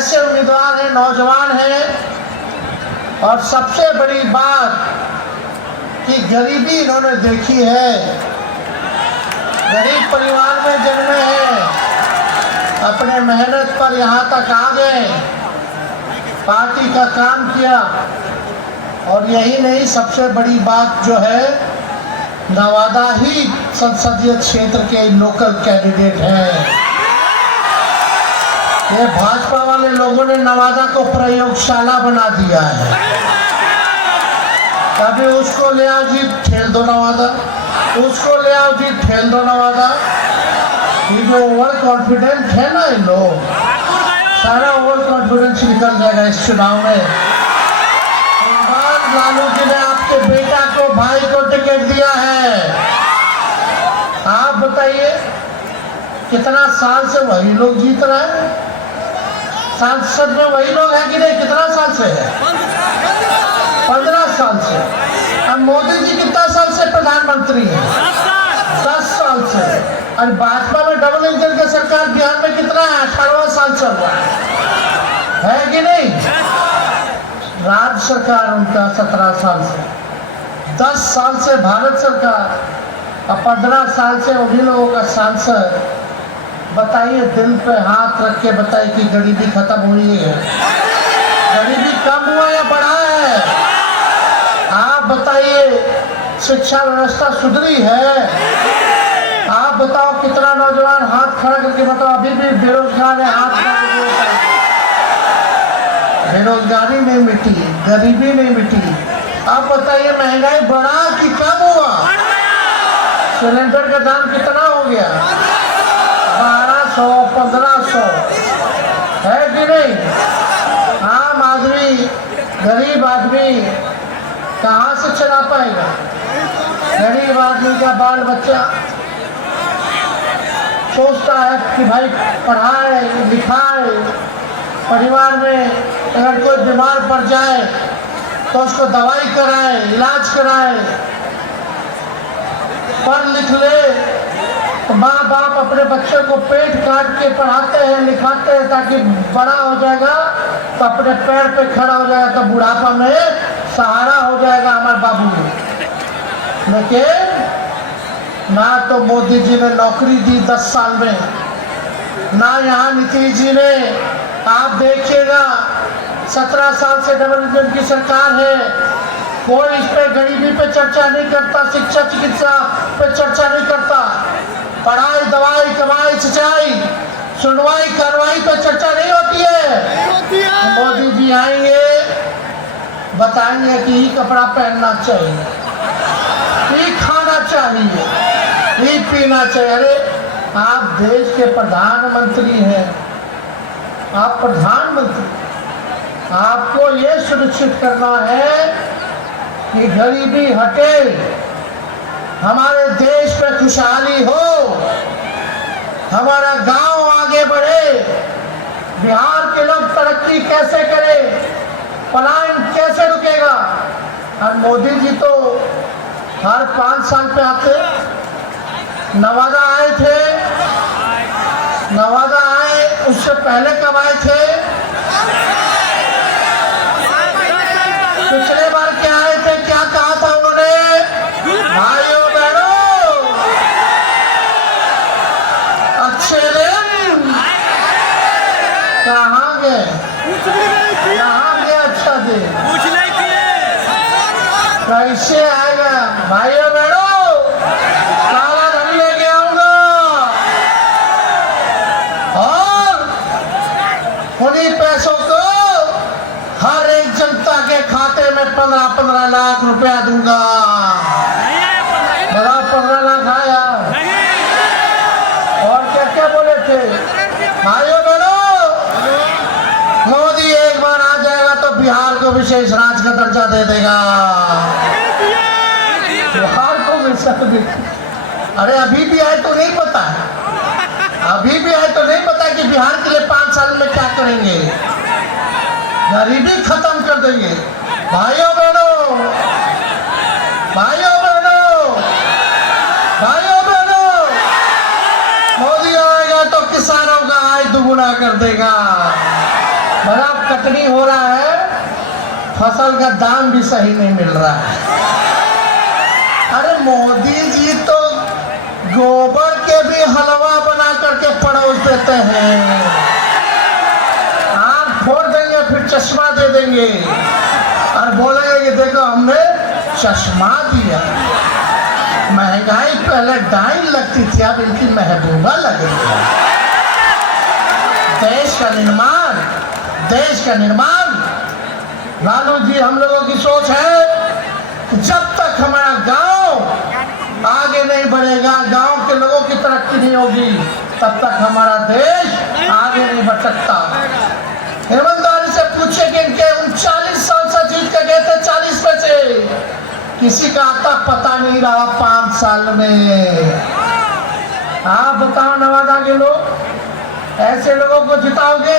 ऐसे उम्मीदवार हैं, नौजवान हैं। और सबसे बड़ी बात कि गरीबी इन्होंने देखी है, गरीब परिवार में जन्मे हैं, अपने मेहनत पर यहाँ तक आ गए, पार्टी का काम किया। और यही नहीं, सबसे बड़ी बात जो है, नवादा ही संसदीय क्षेत्र के लोकल कैंडिडेट हैं। ये भाजपा वाले लोगों ने नवादा को प्रयोगशाला बना दिया है। कभी उसको ले आओ जी, ठेल दो नवादा, उसको ले आओ जी, ठेल दो नवादा। ये जो ओवर कॉन्फिडेंस है ना, इन लोग सारा ओवर कॉन्फिडेंस निकल जाएगा इस चुनाव में। लालू जी ने आपके बेटा को, भाई को टिकट दिया है। आप बताइए, कितना साल से वही लोग जीत रहे हैं? सांसद में वही लोग हैं कि नहीं? कितना साल से है? 15 साल से। अब मोदी जी कितना साल से प्रधानमंत्री हैं? 10 साल से। और भाजपा में डबल इंजन की सरकार बिहार में कितना है? 18वां साल चल रहा है कि नहीं? राज्य सरकार उनका 17 साल से, 10 साल से भारत सरकार और 15 साल से उन्हीं लोगों का सांसद। बताइए, दिल पे हाथ रख के बताइए कि गरीबी खत्म हुई है? गरीबी कम हुआ या बढ़ा है? आप बताइए, शिक्षा व्यवस्था सुधरी है? आप बताओ, कितना नौजवान हाथ खड़ा करके बताओ, अभी भी बेरोजगार है? हाथ खड़ा करके, बेरोजगारी नहीं मिटी, गरीबी नहीं मिटी। आप बताइए, महंगाई बढ़ा कि कम हुआ? सिलेंडर का दाम कितना हो गया? 1200, 1500 है कि नहीं? आम आदमी, गरीब आदमी कहाँ से चला पाएगा? गरीब आदमी का बाल बच्चा सोचता है कि भाई पढ़ाए लिखाए, परिवार में अगर कोई बीमार पड़ जाए तो उसको दवाई कराए, इलाज कराए, पढ़ लिख ले। तो माँ बाप अपने बच्चे को पेट काट के पढ़ाते हैं, लिखाते हैं, ताकि बड़ा हो जाएगा तो अपने पैर पे खड़ा हो जाएगा, तो बुढ़ापा में सहारा हो जाएगा हमारे बाबू। लेकिन ना तो मोदी जी ने नौकरी दी 10 साल में, ना यहाँ नीतीश जी ने। आप देखिएगा, 17 साल से डबल इंजन की सरकार है, कोई इस पे गरीबी पे चर्चा नहीं करता, शिक्षा चिकित्सा पे चर्चा नहीं करता, पढ़ाई दवाई कमाई सिंचाई सुनवाई कार्रवाई पे चर्चा नहीं होती है। मोदी जी आएंगे, बताएंगे कि ये कपड़ा पहनना चाहिए, ये खाना चाहिए, ये पीना चाहिए। अरे आप देश के प्रधानमंत्री हैं, आप प्रधानमंत्री, आपको ये सुनिश्चित करना है कि गरीबी हटे, हमारे देश पे खुशहाली हो, हमारा गांव आगे बढ़े, बिहार के लोग तरक्की कैसे करें, पलायन कैसे रुकेगा। और मोदी जी तो हर 5 साल पे आते, नवादा आए थे, नवादा आए, उससे पहले कब आए थे? पिछले बार क्या आए थे, क्या कहा था उन्होंने? भाइयों बहनों, अच्छे दिन कहाँ गए? कहाँ गए अच्छा दिन? कैसे आएगा? भाइयों बहनों, काला धन लेके आऊंगा और उन्हीं पैसों को हर एक जनता के खाते में 15-15 लाख रुपया दूंगा। बताओ, 15 लाख आया? और क्या क्या बोले थे? भाइयों बहनों, मोदी एक बार आ जाएगा तो बिहार को विशेष राज्य का दर्जा दे देगा। बिहार को अरे अभी भी आए तो नहीं पता है, अभी भी आए तो नहीं पता कि बिहार के लिए 5 साल में क्या करेंगे। गरीबी खत्म कर देंगे। भाइयों बहनों, भाइयों बहनों, भाइयों बहनों, मोदी आएगा तो किसानों का आय दुगुना कर देगा। बड़ा कटनी हो रहा है, फसल का दाम भी सही नहीं मिल रहा है। अरे मोदी जी तो गोबर के भी हलवा बना करके परोस देते हैं। आँख फोड़ देंगे फिर चश्मा दे देंगे और बोलेंगे कि देखो हमने चश्मा दिया। महंगाई पहले डाइन लगती थी, अब इनकी महबूबा लगेगी। देश का निर्माण लालू जी, हम लोगों की सोच है कि जब तक हमारा गांव आगे नहीं बढ़ेगा, गांव के लोगों की तरक्की नहीं होगी, तब तक हमारा देश आगे नहीं बढ़ सकता। ईमानदारी से पूछे कि इनके 39 सांसद जीत के गए थे 40 में से किसी का आता पता नहीं रहा 5 साल में। आप बताओ नवादा के लोग ऐसे लोगों को जिताओगे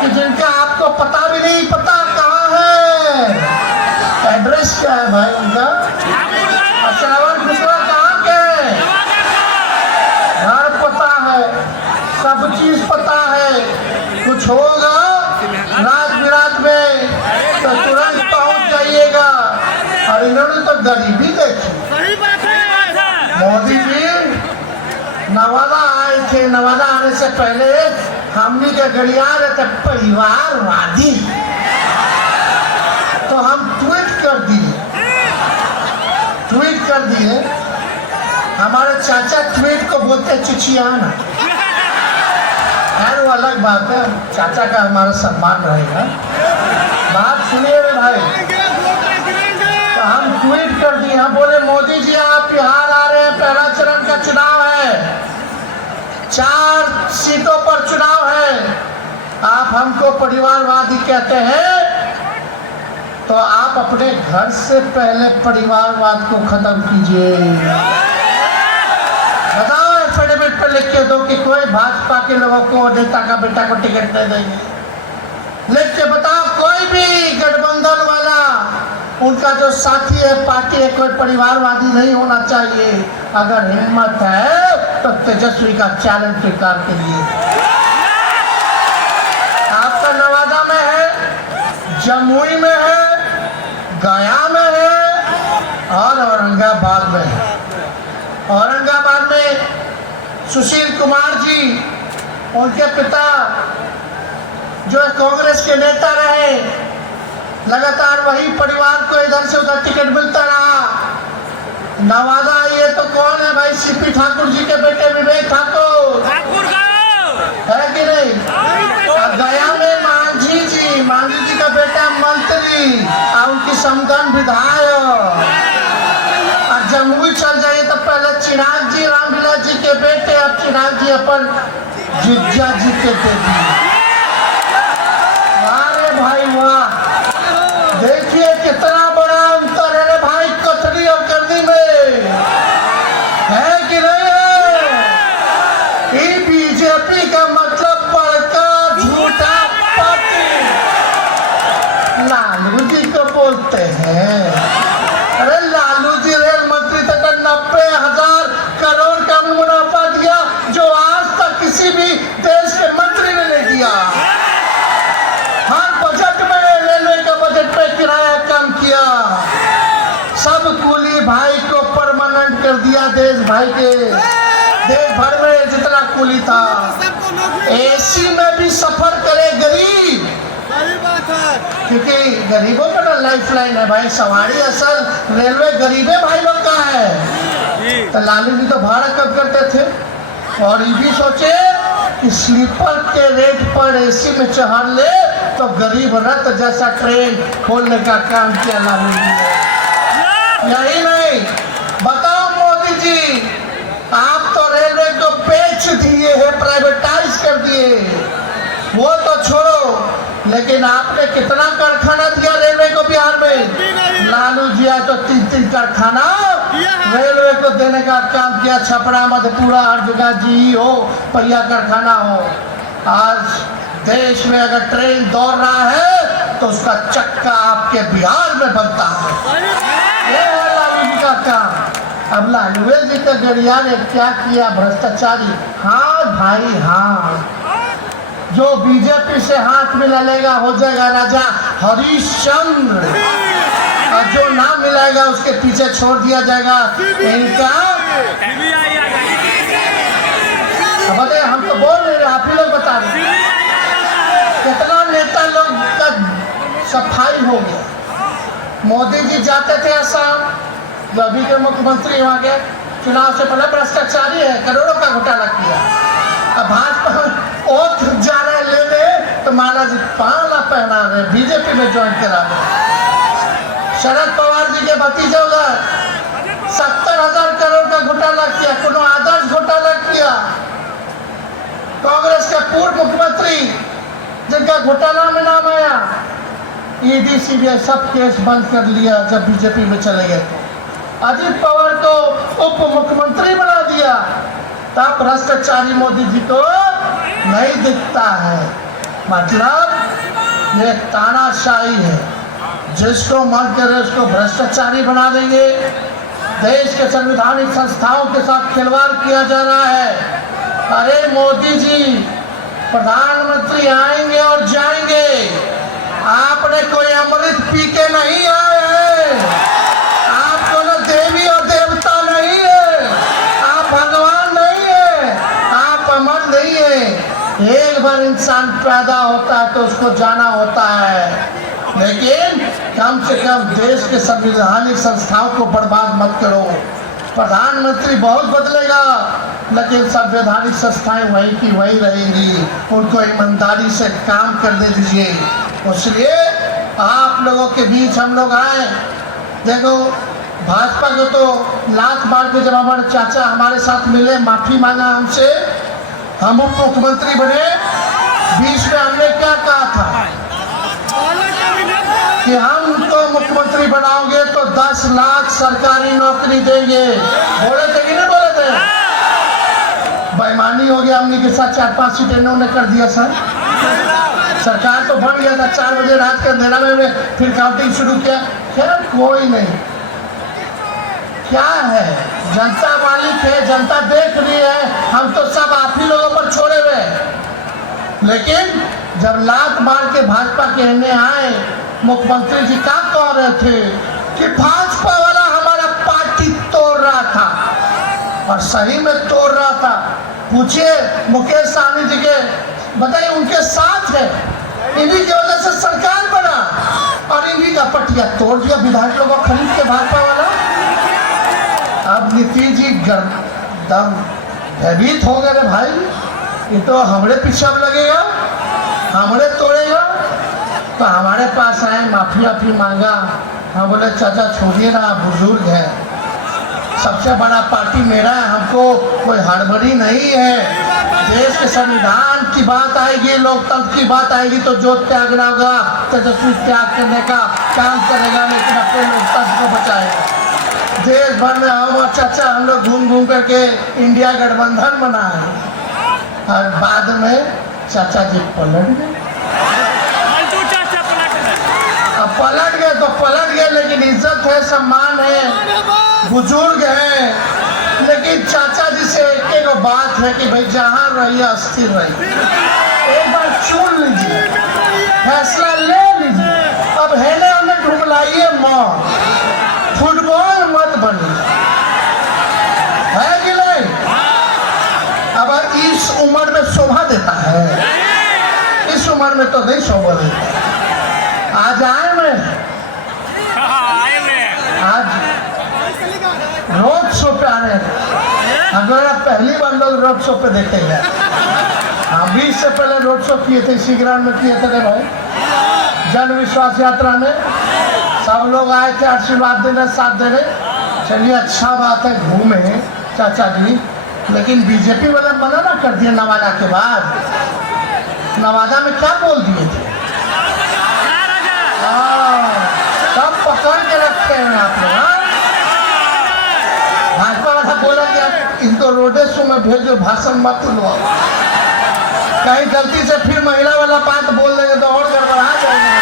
कि जिनका आपको पता भी नहीं पता कहाँ है, एड्रेस क्या है भाई उनका, श्रावण कुशवा कहाँ के, घर पता है, सब चीज पता है। कुछ होगा रात बिरात में तो तुरंत पहुंच जाइएगा। और इन्होंने तो गरीबी देखी। मोदी जी नवादा आए थे, नवादा आने से पहले हमनी के गड़िया रहे थे परिवारवादी, तो हम ट्वीट कर दिए। हमारे चाचा ट्वीट को बोलते चिचियाना, खैर वो अलग बात है, चाचा का हमारा सम्मान रहेगा। बात सुनिए रे भाई, तो हम ट्वीट कर दिए, हम बोले मोदी जी आप बिहार आ रहे हैं, पहला चरण का चुनाव है, 4 सीटों पर चुनाव है, आप हमको परिवारवादी कहते हैं, तो आप अपने घर से पहले परिवारवाद को खत्म कीजिए। बताओ एफिडेविट पर लिख के दो कि कोई भाजपा के लोगों को नेता का बेटा को टिकट दे देंगे। लिख के बताओ कोई भी गठबंधन वाला उनका जो साथी है, पार्टी है, कोई परिवारवादी नहीं होना चाहिए। अगर हिम्मत है तो तेजस्वी का चैलेंज स्वीकार करिए। आपका नवादा में है, जमुई में है, गया में है और औरंगाबाद में है। औरंगाबाद में सुशील कुमार जी, उनके पिता जो कांग्रेस के नेता रहे, लगातार वही परिवार को इधर से उधर टिकट मिलता रहा। नवादा ये तो कौन है भाई, सीपी ठाकुर जी के बेटे विवेक ठाकुर है कि नहीं? गया में मांझी जी का बेटा मंत्री और उनकी समधन विधायक। और जमुई चल जाइए तो पहले चिराग जी रामविलास जी के बेटे, अब चिराग जी अपन जिज्जा जी के बेटे। अरे भाई वाह, देखिए कितना बड़ा अंतर है भाई कथनी और करनी में, है कि नहीं है? ये बीजेपी का मतलब बड़का झूठा पार्टी लालू जी को बोलते हैं। अरे लालू जी रेल मंत्री तक 90,000 करोड़ का मुनाफा दिया जो आज तक किसी भी देश के मंत्री ने नहीं दिया। हर बजट में रेलवे का बजट पे किराया कम किया, सब कूली भाई को परमानेंट कर दिया। देश भाई के देश भर में जितना कूली था, एसी में भी सफर करे गरीब, क्योंकि गरीबों का ना लाइफ लाइन है भाई, सवारी असल रेलवे गरीबे भाई लोग का है। तो लालू जी तो भाड़ा कम करते थे और ये भी सोचे कि स्लीपर के रेट पर एसी में चढ़ ले तो गरीब रथ जैसा ट्रेन खोलने का काम किया लालू जी ने। यही नहीं, बताओ मोदी जी, आप तो रेलवे को बेच दिए हैं, प्राइवेटाइज कर दिए, वो तो छोड़ो, लेकिन आपने कितना कारखाना दिया रेलवे को बिहार में? लालू जी आज तो 3 कारखाना रेलवे को देने का काम किया। छपरा, मधेपुरा, हर जगह जी हो, पहिया कारखाना हो। आज देश में अगर ट्रेन दौड़ रहा है तो उसका चक्का आपके बिहार में बनता है। ये है लालू जी का काम। अब लालू जी का गड़िया ने क्या किया, भ्रष्टाचारी। हाँ भाई हाँ, जो बीजेपी से हाथ मिलाएगा हो जाएगा राजा हरिश्चंद्र, और जो ना मिलाएगा उसके पीछे छोड़ दिया जाएगा इनका। बताए, हम तो बोल रहे, आप ही लोग बता रहे कितना नेता लोग का सफाई हो गया। मोदी जी जाते थे असम, जो अभी के मुख्यमंत्री वहाँ के चुनाव से पहले भ्रष्टाचारी है, करोड़ों का घोटाला किया। अब भाजपा ओथ जा रहे लेने तो महाराज पाला पहना रहे, बीजेपी में ज्वाइन करा रहे। शरद पवार जी के भतीजे उधर 70,000 करोड़ का घोटाला किया, कोनो आदर्श घोटाला किया। कांग्रेस के पूर्व मुख्यमंत्री जिनका घोटाला में नाम आया, ईडी सीबीआई सब केस बंद कर लिया जब बीजेपी में चले गए। अजित पवार को उप मुख्यमंत्री बना दिया, तब भ्रष्टाचारी मोदी जी को नहीं दिखता है। मतलब ये तानाशाही है, जिसको मन करे उसको भ्रष्टाचारी बना देंगे। देश के संवैधानिक संस्थाओं के साथ खिलवाड़ किया जा रहा है। अरे मोदी जी, प्रधानमंत्री आएंगे और जाएंगे, आपने कोई अमृत पी के नहीं आए हैं। आप कोनो देवी और देवता नहीं है, आप भगवान नहीं है, आप अमर नहीं है। एक बार इंसान पैदा होता है तो उसको जाना होता है, लेकिन कम से कम देश के संवैधानिक संस्थाओं को बर्बाद मत करो। प्रधानमंत्री बहुत बदलेगा, लेकिन संवैधानिक संस्थाएं वही की वही रहेंगी। उनको ईमानदारी से काम करने दीजिए। इसलिए आप लोगों के बीच हम लोग आए। देखो, भाजपा को तो लात मार के जब हमारे चाचा हमारे साथ मिले, माफी मांगा हमसे, हम उप मुख्यमंत्री बने, बीच में हमने क्या कहा था कि हम उनको मुख्यमंत्री बनाओगे तो 10 लाख सरकारी नौकरी देंगे। बोले थे कि नहीं बोले थे? बेईमानी हो गया, हमने के साथ 4-5 सीटें इन्होंने कर दिया। सर सरकार तो बन गया था, 4 बजे रात के अंधेरा में फिर काउंटिंग शुरू किया। खैर कोई नहीं, क्या है, जनता मालिक है, जनता देख रही है, हम तो सब आप ही लोगों पर छोड़े हुए। लेकिन जब लात मार के भाजपा कहने आए, मुख्यमंत्री जी क्या कह रहे थे कि भाजपा वाला हमारा पार्टी तोड़ रहा था, और सही में तोड़ रहा था। पूछिए मुकेश सहनी जी के, बताइए उनके साथ है, इन्हीं की वजह से सरकार बना, और इन्हीं का पटिया तोड़ दिया विधायक लोगों को खरीद के भाजपा वाला। अब नीतीश जी दम भयभीत हो गए, भाई ये तो हमारे पीछे अब लगेगा, हमारे तोड़ेगा। तो हमारे पास आए, माफी मांगा। हम बोले चाचा छोड़िए ना, बुजुर्ग है, सबसे बड़ा पार्टी मेरा है, हमको कोई हड़बड़ी नहीं है। देश के संविधान की बात आएगी, लोकतंत्र की बात आएगी तो जो त्यागना होगा तेजस्वी त्याग करने का काम करेगा, लेकिन अपने लोकतंत्र को बचाएगा। देश भर में हम और चाचा हम लोग घूम घूम करके इंडिया गठबंधन बनाए, और बाद में चाचा जी पलट गए। अब पलट गए तो पलट गए, लेकिन इज्जत है, सम्मान है, बुजुर्ग है। लेकिन चाचा जी से एक बात है कि भाई जहाँ रहिए अस्थिर रहिए, एक बार चुन लीजिए, फैसला ले लीजिए। अब हेले हमें ढूंढलाइए मौत, फुटबॉल मत बनिए, है कि नहीं? अब इस उम्र में शोभा देता है, इस उम्र में तो नहीं शोभा देता। आज आए मैं, आज रोड शो पे आ रहे हैं। अगर आप पहली बार लोग रोड शो पे देखेंगे, हम 20 से पहले रोड शो किए थे, इसी ग्राउंड में किए थे भाई, जन विश्वास यात्रा में सब लोग आए थे आशीर्वाद देने, साथ देने। चलिए अच्छा बात है, घूमे चाचा जी, लेकिन बीजेपी वाला मना ना कर दिया नवादा के बाद। नवादा में क्या बोल दिए थे? सब पकड़ के रखते हैं आप लोग। भाजपा वाला बोला कि इनको रोडे शो में भेजो, भाषण मत लो, कहीं गलती से फिर महिला वाला बात बोल देंगे तो और गड़बड़ा जाएगा।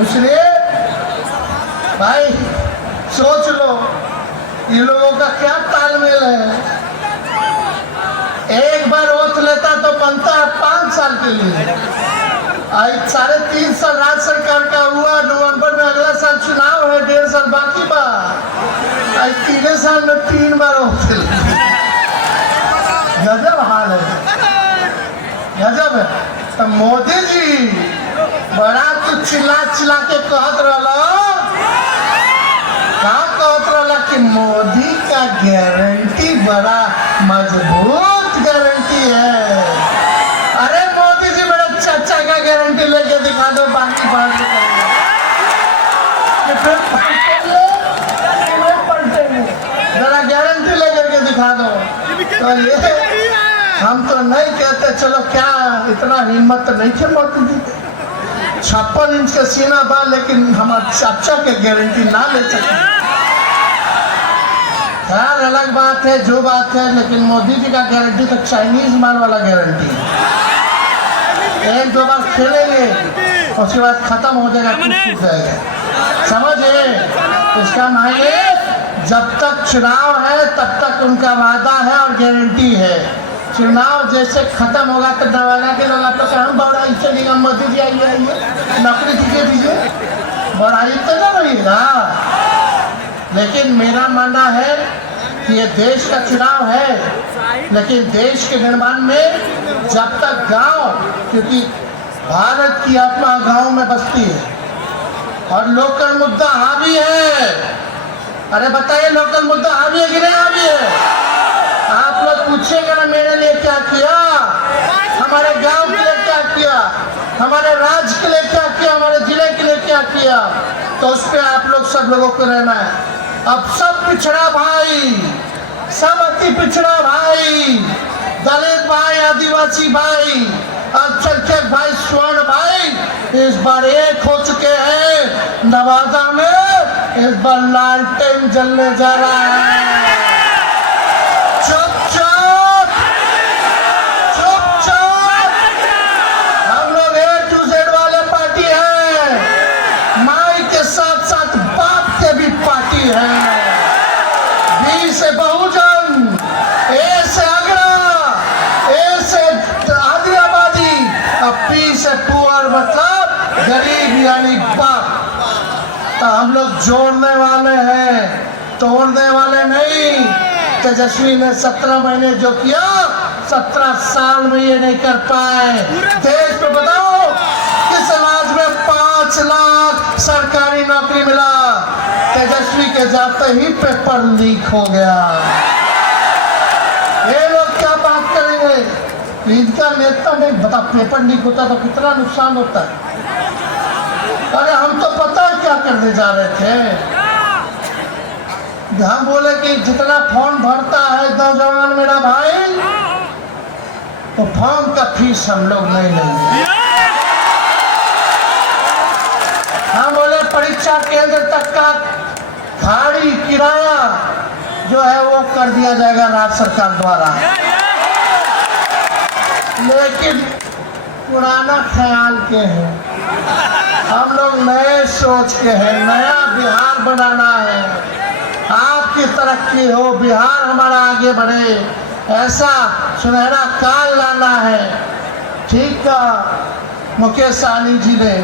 इसलिए भाई सोच लो इन लोगों का क्या तालमेल है। एक बार ओथ लेता तो बनता है 5 साल के लिए। आज 3.5 साल राज्य सरकार का हुआ, नवंबर में अगला साल चुनाव है, 1.5 साल बाकी बा। आज 3 साल में 3 बार ओथ ले। गजब हाल है, गजब है। तो मोदी जी बड़ा तू चिल्ला चिल्ला के कहत रहा कि मोदी का गारंटी बड़ा मजबूत गारंटी है। अरे मोदी जी मेरे चाचा का गारंटी लेके दिखा दो, बाकी बात करेंगे। जरा गारंटी लेकर के दिखा दो। तो ये हम तो नहीं कहते, चलो क्या इतना हिम्मत तो नहीं थे मोदी जी। 56 इंच का सीना बा, लेकिन हमारे चाचा के गारंटी ना ले सके। खैर अलग बात है, जो बात है, लेकिन मोदी जी का गारंटी तो चाइनीज माल वाला गारंटी है। 1-2 बार खेलेंगे उसके बाद खत्म हो जाएगा, टूट जाएगा। समझे? इसका मायने जब तक चुनाव है तब तक उनका वादा है और गारंटी है। चुनाव जैसे खत्म होगा तो दरवाजा के लोग आप लोग हम बड़ा चलेगा, मोदी जी आइए आइए नौकरी दीजिए, बड़ाई तो ना रहिएगा। लेकिन मेरा मानना है कि ये देश का चुनाव है, लेकिन देश के निर्माण में जब तक गांव, क्योंकि भारत की आत्मा गांव में बसती है और लोकल मुद्दा हावी है। अरे बताइए लोकल मुद्दा हावी है कि नहीं हावी है? आप लोग पूछेगा ना मेरे लिए क्या किया, हमारे गांव के लिए क्या किया, हमारे राज्य के लिए क्या किया, हमारे जिले के लिए क्या किया, तो उस पर आप लोग सब लोगों को रहना है। अब सब पिछड़ा भाई, सब अति पिछड़ा भाई, दलित भाई, आदिवासी भाई, अल्पसंख्यक भाई, स्वर्ण भाई इस बार एक हो चुके हैं। नवादा में इस बार लालटेन जलने जा रहा है। चुपचाप चुपचाप हम लोग A to Z वाले पार्टी है, माई के साथ साथ बाप के भी पार्टी है। B से बहुजन, A से अगड़ा, A से आदिवासी, अब P से पुअर मतलब गरीब यानी बाप। तो हम लोग जोड़ने वाले हैं, तोड़ने वाले नहीं। तेजस्वी ने 17 महीने जो किया 17 साल में ये नहीं कर पाए। देश में बताओ किस समाज में 5 लाख सरकारी नौकरी मिला, तेजस्वी के जाते ही पेपर लीक हो गया। ये लोग क्या बात करेंगे? इनका नेता नहीं बता, पेपर लीक होता तो कितना नुकसान होता है। अरे हम तो पता है क्या करने जा रहे थे। हम बोले कि जितना फॉर्म भरता है नौजवान मेरा भाई, तो फॉर्म का फीस हम लोग नहीं लेंगे। हम बोले परीक्षा केंद्र तक का भाड़ी किराया जो है वो कर दिया जाएगा राज्य सरकार द्वारा। लेकिन पुराना ख्याल के हैं, हम लोग नए सोच के हैं। नया बिहार बनाना है, आपकी तरक्की हो, बिहार हमारा आगे बढ़े, ऐसा सुनहरा काल लाना है। ठीक था, मुकेश सहनी जी ने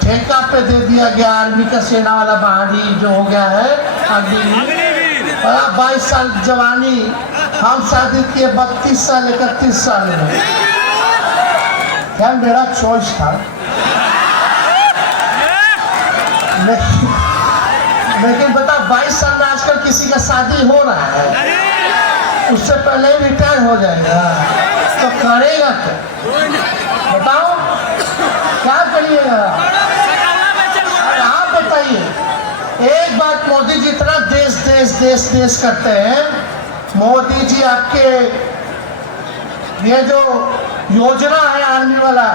ठेका पे दे दिया गया आर्मी का सेना वाला बहाली जो हो गया है अग्निवीर। 22 साल जवानी, हम शादी किए 32 साल 31 साल में। क्या मेरा चॉइस था, लेकिन बता 22 साल में आजकल किसी का शादी हो रहा है, उससे पहले ही रिटायर हो जाएगा, तो करेगा क्या? बताओ क्या करिएगा? आप बताइए। एक बात, मोदी जी इतना देश देश देश देश करते हैं। मोदी जी आपके ये जो योजना है आर्मी वाला,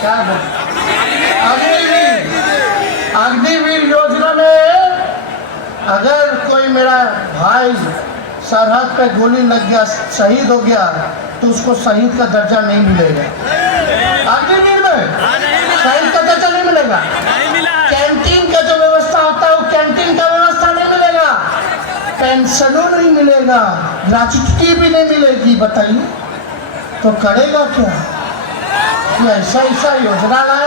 क्या अग्निवीर योजना में अगर कोई मेरा भाई सरहद पे गोली लग गया, शहीद हो गया, तो उसको शहीद का दर्जा नहीं मिलेगा। अग्निवीर में शहीद का दर्जा नहीं मिलेगा। कैंटीन का जो व्यवस्था होता है पेंशनों नहीं मिलेगा, ग्रेच्युटी भी नहीं मिलेगी, बताइए तो करेगा क्या? ऐसा ऐसा योजना लाए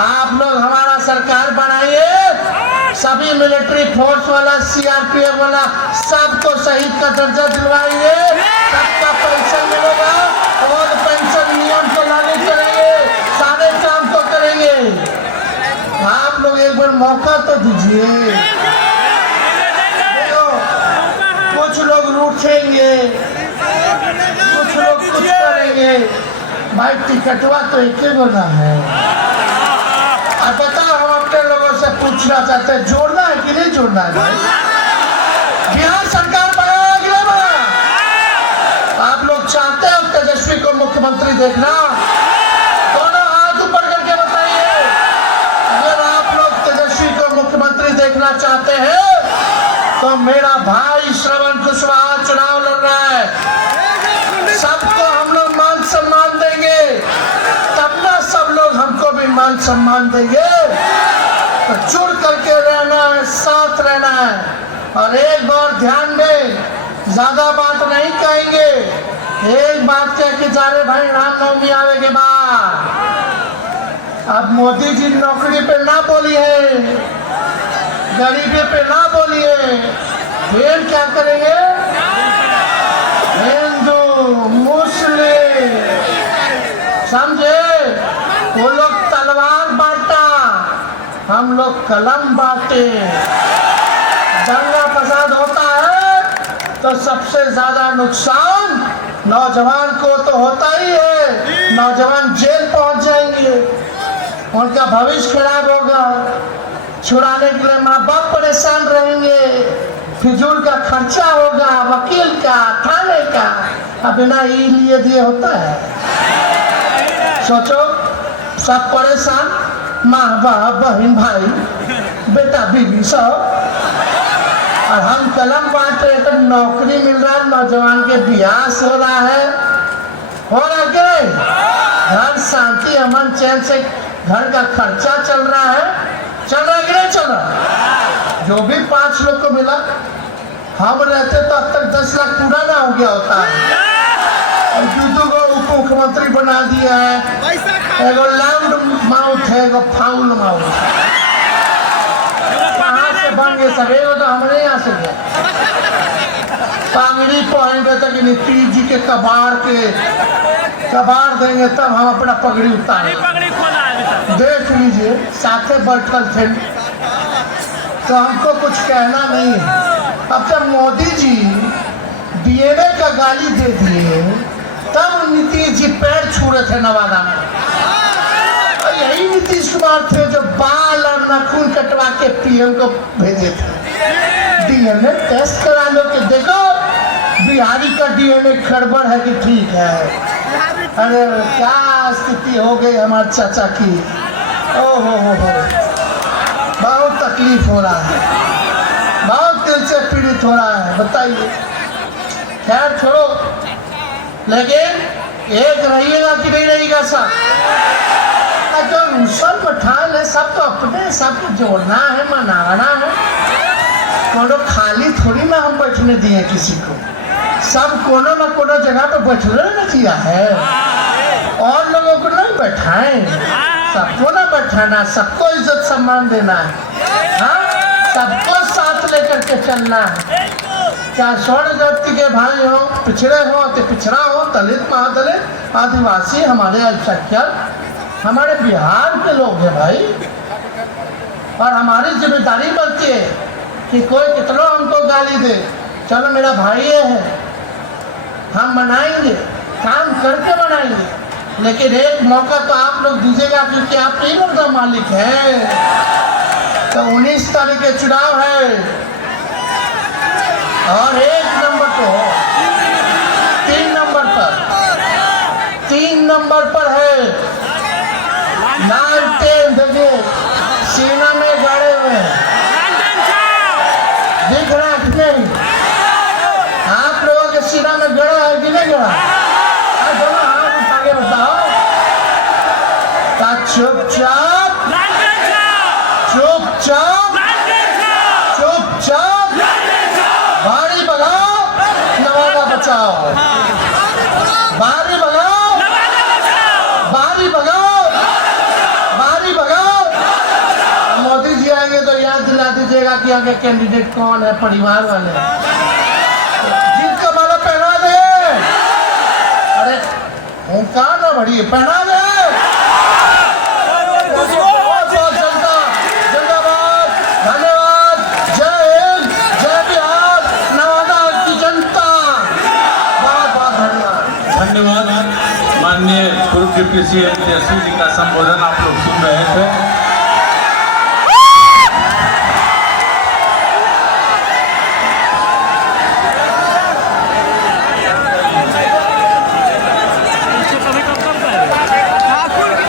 आप लोग, हमारा सरकार बनाइए, सभी मिलिट्री फोर्स वाला, सीआरपीएफ वाला सबको शहीद का दर्जा दिलवाइए, सबका पेंशन मिलेगा और पेंशन नियम को लागू करेंगे, सारे काम तो करेंगे। आप लोग एक बार मौका तो दीजिए। कुछ लोग रूठेंगे, कुछ लोग कुछ करेंगे, भाई टिकटवा तो एक ही बोला है। अब बताओ, हम अपने लोगों से पूछना चाहते हैं, जोड़ना है कि नहीं जोड़ना है? बिहार सरकार बनाया कि नहीं बना? आप लोग चाहते हैं तेजस्वी को मुख्यमंत्री देखना? दोनों हाथ ऊपर करके बताइए, अगर आप लोग तेजस्वी को मुख्यमंत्री देखना चाहते हैं तो मेरा भाई श्रवण कुशवाहा चुनाव लड़ रहा है, सबको हम लोग मान सम्मान देंगे, तब ना सब लोग हमको भी मान सम्मान देंगे। तो जुड़ करके रहना है, साथ रहना है। और एक बार ध्यान में, ज्यादा बात नहीं कहेंगे, एक बात कह के जा रहे भाई, रामनवमी आवे के बाद अब मोदी जी नौकरी पे ना बोली है, गरीबी पे ना बोली है, फिर क्या करेंगे? हिंदू मुस्लिम समझे, वो लोग तलवार बांटा, हम लोग कलम बांटे। दंगा फसाद होता है तो सबसे ज्यादा नुकसान नौजवान को तो होता ही है, नौजवान जेल पहुंच जाएंगे, उनका भविष्य खराब होगा, छुड़ाने के लिए माँ बाप परेशान रहेंगे, फिजूल का खर्चा होगा, वकील का, थाने का, अब बिना ई लिए दिए होता है। सोचो, सब परेशान, माँ बाप, बहन भाई, बेटा बीवी सब, और हम कलम बांट रहे तो नौकरी मिल रहा है, नौजवान के ब्याह हो रहा है, हो रहा के घर शांति अमन चैन से घर का खर्चा चल रहा है, चल रहा कि नहीं चल रहा? जो भी 5 लोग को मिला, हम रहते तो अब तक 10 लाख पूरा ना हो गया होता है। और दूधू को उप मुख्यमंत्री बना दिया है, एगो लैंड माउथ है, एगो फाउल माउथ है, कहाँ से बन गए सब? एगो तो हमारे यहाँ से गया, पांगड़ी पहन तक नीतीश जी के कबाड़ देंगे तब हम अपना पगड़ी उतारेंगे। देख लीजिए, साथे बैठल थे तो हमको कुछ कहना नहीं है। अब जब मोदी जी डीएनए का गाली दे दिए तब नीतीश जी पैर छू रहे थे नवादा में, और यही नीतीश कुमार थे जो बाल और नाखून कटवा के पीएम को भेजे थे। डीएनए टेस्ट करा लो कि देखो बिहारी का डीएनए गड़बड़ है कि ठीक है। अरे क्या स्थिति हो गई हमारे चाचा की, ओहो हो, बहुत तकलीफ हो रहा है, बहुत दिल से पीड़ित हो रहा है, बताइए। खैर छोड़ो, लेकिन एक रहिएगा कि नहीं रहिएगा सब? जो रूसल पठान है सब तो अपने, सबको जोड़ना है, मनाना है, कोनो खाली थोड़ी ना हम बैठने दिए किसी को, सब कोनो ना कोनो जगह पे बैठने ना दिया है, और लोगों को नहीं बैठाएं, सबको ना बैठाना, सबको इज्जत सम्मान देना है, हाँ, सबको साथ लेकर के चलना है, चाहे स्वर्ण जाति के भाई हो, पिछड़े हो, अति पिछड़ा हो, दलित, महादलित, आदिवासी, हमारे अल्पसंख्यक, हमारे बिहार के लोग हैं भाई, और हमारी जिम्मेदारी बनती है कि कोई कितना हमको गाली दे, चलो मेरा भाई है, हम मनाएंगे, काम करके मनाएंगे, लेकिन एक मौका तो आप लोग दीजिएगा क्योंकि आप ही लोग का मालिक हैं। तो 19 तारीख के चुनाव है और 1 नंबर तो हो, 3 नंबर पर है, 9-10 देखिए सीना में गाड़े हुए हैं, दिख रहा है नहीं? आप लोगों के सीना में गड़ा है कि नहीं गड़ा? दोनों हाथ उठा के बताओ। चुपचाप चुपचाप चुपचाप पूछिएगा कि आगे कैंडिडेट कौन है, परिवार वाले जिनका माला पहना दे। अरे का ना बड़ी पहना दे। बहुत बहुत जनता जिंदाबाद, धन्यवाद। जय हिंद, जय बिहार, नवादा की जनता। बहुत बहुत धन्यवाद। धन्यवाद। माननीय पूर्व डिप्टी सीएम तेजस्वी जी का संबोधन आप लोग सुन रहे थे।